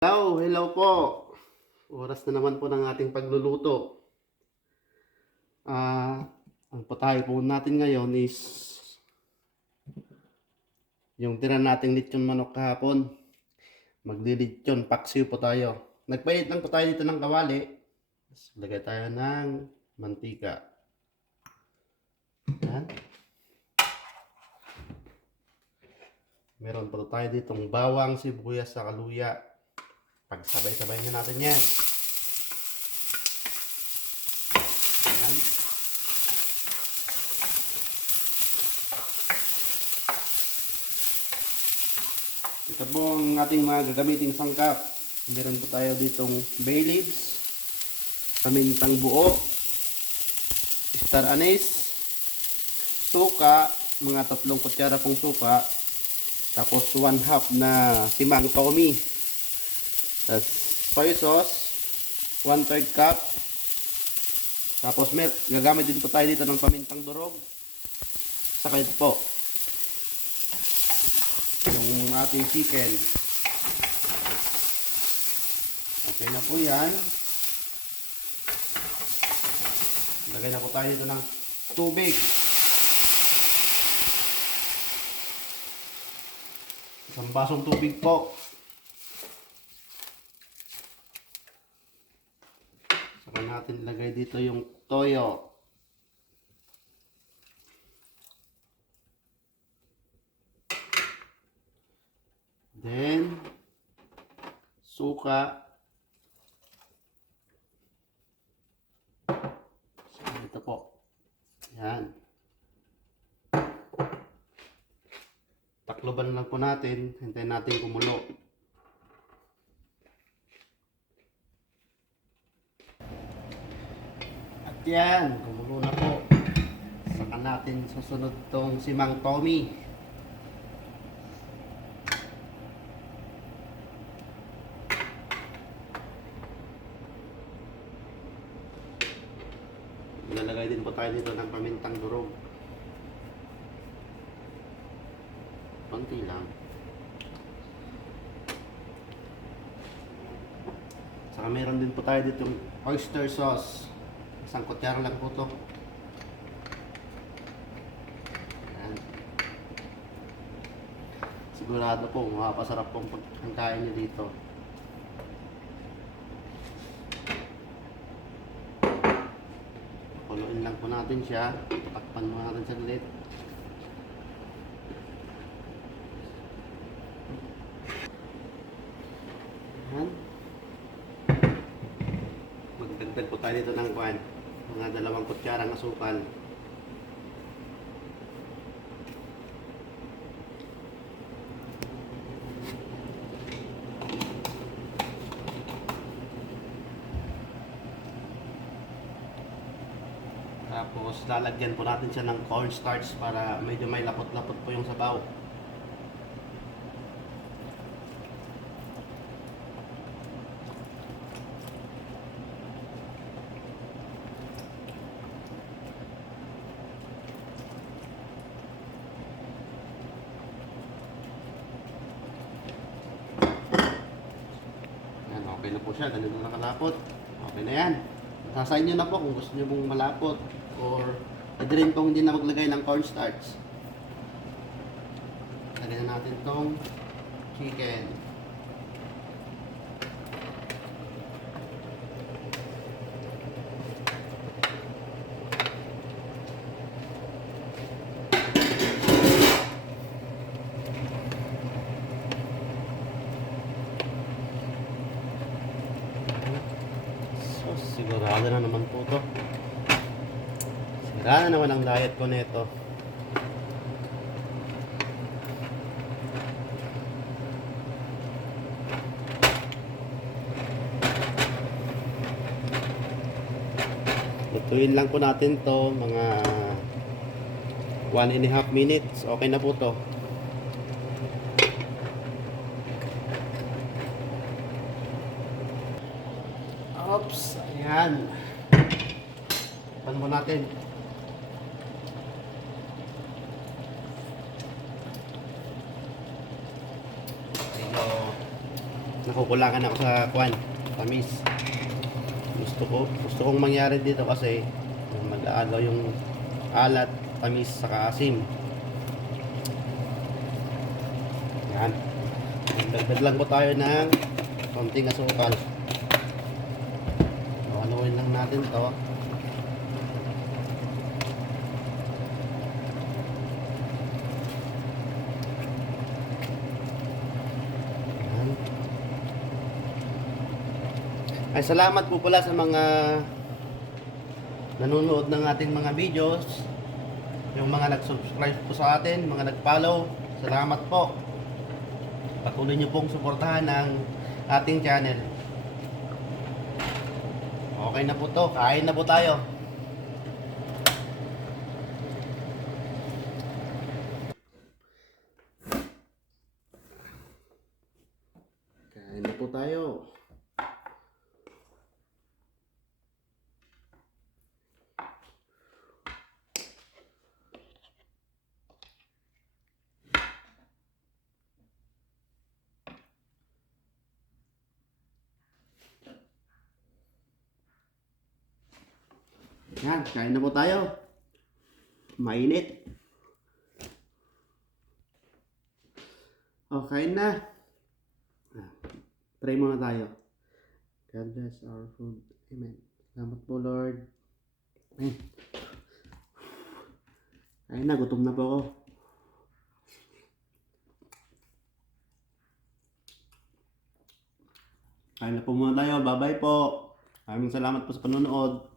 Hello, hello po. Oras na naman po ng ating pagluluto. Ang putahe po natin ngayon is yung tira nating lechon manok kahapon. Magli-lechon paksiw po tayo. Nagpainit lang po tayo dito ng kawali. Lagay tayo ng mantika. Yan. Meron po tayo ditong bawang, sibuyas sa kaluya. Pagsabay-sabay na natin yan. Yan. Ito po ang ating mga gagamiting sangkap. Meron po tayo ditong bay leaves, pamintang buo, star anise, suka, mga 3 kutsara pong suka, tapos 1/2 na timang tomi, tapos soy sauce, 1/3 cup, tapos gagamit din po tayo dito ng pamintang durog, saka ito po yung ating chicken. Okay na po yan. Lagay na po tayo dito ng tubig. Isang basong tubig po. Saka natin lagay dito yung toyo. Then, suka. So, ito po. Yan. Takloban lang po natin. Hintayin natin kumulo. At yan. Kumulo na po. Saka natin susunod tong si Mang Tommy. Lalagay din po tayo dito ng pamintang durog. Konti lang. Saka meron din po tayo dito oyster sauce. Isang kutsara lang po to. Ayan. Sigurado po makapasarap pong pagkain niyo dito. Kuluin lang po natin siya. Takpan mo natin siya ulit. Ayan. Magdagdag po tayo dito ng kwan. Mga 2 kutsarang asukal. Tapos lalagyan po natin siya ng cornstarch para medyo may lapot-lapot po yung sabaw. Yan, okay na po siya. Ganun na nakalapot. Okay na yan. Sasayin nyo na po kung gusto nyo mong malapot. Or pwede rin pong hindi na maglagay ng cornstarch. Lagyan na natin tong chicken. So, sigurado na naman po to. Sigurado na naman ang diet ko nito. Lutuin lang po natin to mga 1.5 minutes. Okay na po to. Oops, ayan. Pan mo natin. nakukulangan ako sa kwan, tamis. Gusto kong mangyari dito kasi mag-aagaw yung alat, tamis, saka asim. Yan. Dagdag lang po tayo ng konting asukal. Haluin lang natin to. Yan. Ay, salamat po pala sa mga nanonood ng ating mga videos, yung mga nag-subscribe po sa atin, mga nag-follow. Salamat po. Patuloy nyo pong suportahan ng ating channel. Okay na po to. Kain na po tayo. Kain na po tayo. Yan, kain na po tayo. Mainit. Oh, kain na. Try muna tayo. God bless our food. Amen. Salamat po, Lord. Amen. Kain na, gutom na po ako. Kain na po muna tayo. Bye-bye po. Maraming salamat po sa panonood.